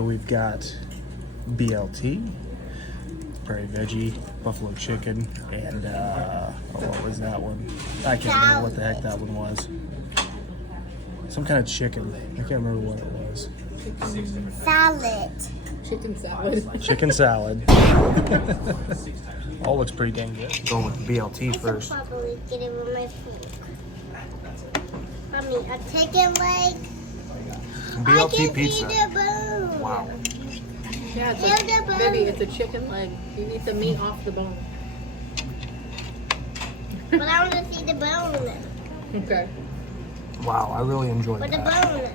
So we've got BLT, prairie veggie, buffalo chicken, and what was that one? I can't remember what the heck that one was. Some kind of chicken. I can't remember what it was. Salad. Chicken salad. Chicken salad. All looks pretty dang good. Going with the BLT first. I can probably get it with my fork. Mommy, a chicken leg. BLT pizza. I can see the bone. Wow. Yeah, Feel the bone. Baby, it's a chicken leg. You need the meat off the bone. But I want to see the bone. Okay. Wow, I really enjoyed With the that. bone.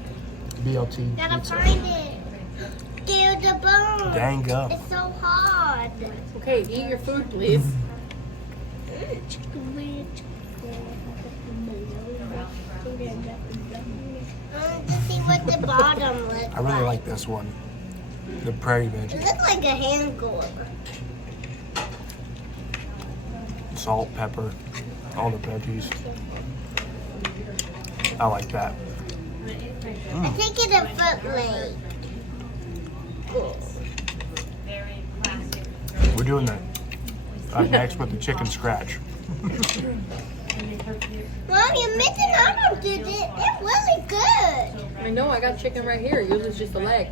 BLT Gotta pizza. find it. Feel the bone. Dang up. It's so hard. Okay, eat your food, please. I want to see what the bottom looks like. I really like this one. The prairie It veggie. looks like a hand glove. Salt, pepper, all the veggies. I like that. I think it's a foot leg. We're doing that next with the chicken scratch. Mom, you're missing out on it. It's really good. I know, I got chicken right here. Yours is just a leg.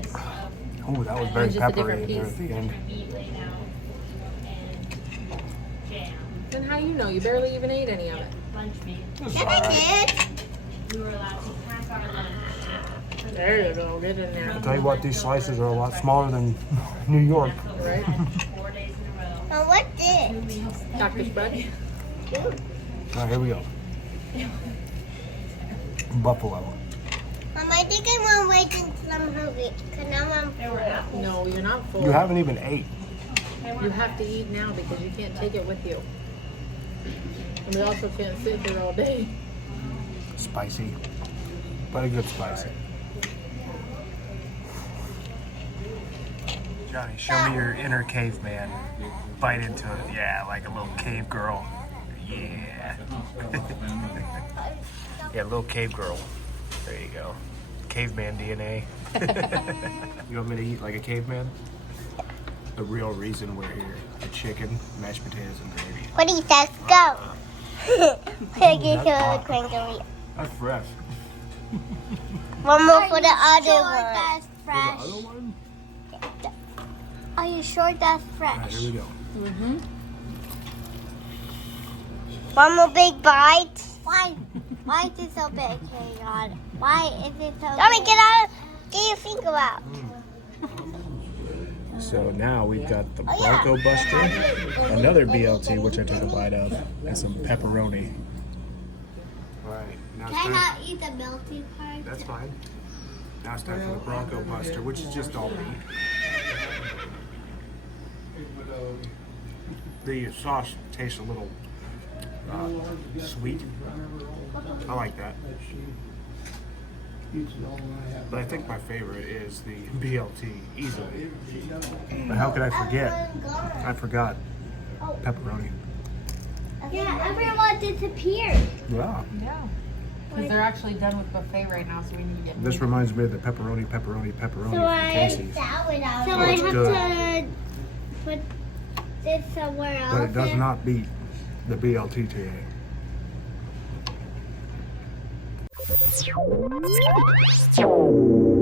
Oh, that was very Just a peppery different in there at piece. the end. Then how do you know? You barely even ate any of it. It's Yes, all I right. did. There you go. Get in there. I'll tell you what, these slices are a lot smaller than New York. Right? Oh, what's this? Doctor spread. All right, here we go. Buffalo. Mom, I think I want to wait until I'm hungry. Because now I'm full. No, you're not full. You haven't even ate. You have to eat now because you can't take it with you. And we also can't sit here all day. Spicy, but a good spicy. Johnny, show me your inner caveman. Bite into it. Yeah, like a little cave girl. Yeah. Yeah, little cave girl. There you go. Caveman DNA. You want me to eat like a caveman? The real reason we're here. The chicken, mashed potatoes, and gravy. What do you say? Go. Piggy so crinkly. That's fresh. One more for the other one. That's For the fresh. other one? Are you sure that's All right, fresh? here we go. Mm-hmm. One more big bite. Why? Why is it so big, God? Why is it so Tommy, big? Get out. Get your finger out. So now we've got the Bronco Buster, another BLT, which I took a bite of, and some pepperoni. All right, now it's Can I time. not eat the melty part? That's fine. Now it's time for the Bronco Buster, which is just all meat. The sauce tastes a little sweet. I like that. But I think my favorite is the BLT, easily. But how could I forget? I forgot pepperoni. Yeah, everyone disappeared. Wow. Yeah. Because they're actually done with buffet right now, so we need to get This reminds me of the pepperoni from Casey's. So I it's have good. to put this somewhere else. But it does not beat the BLT today. not.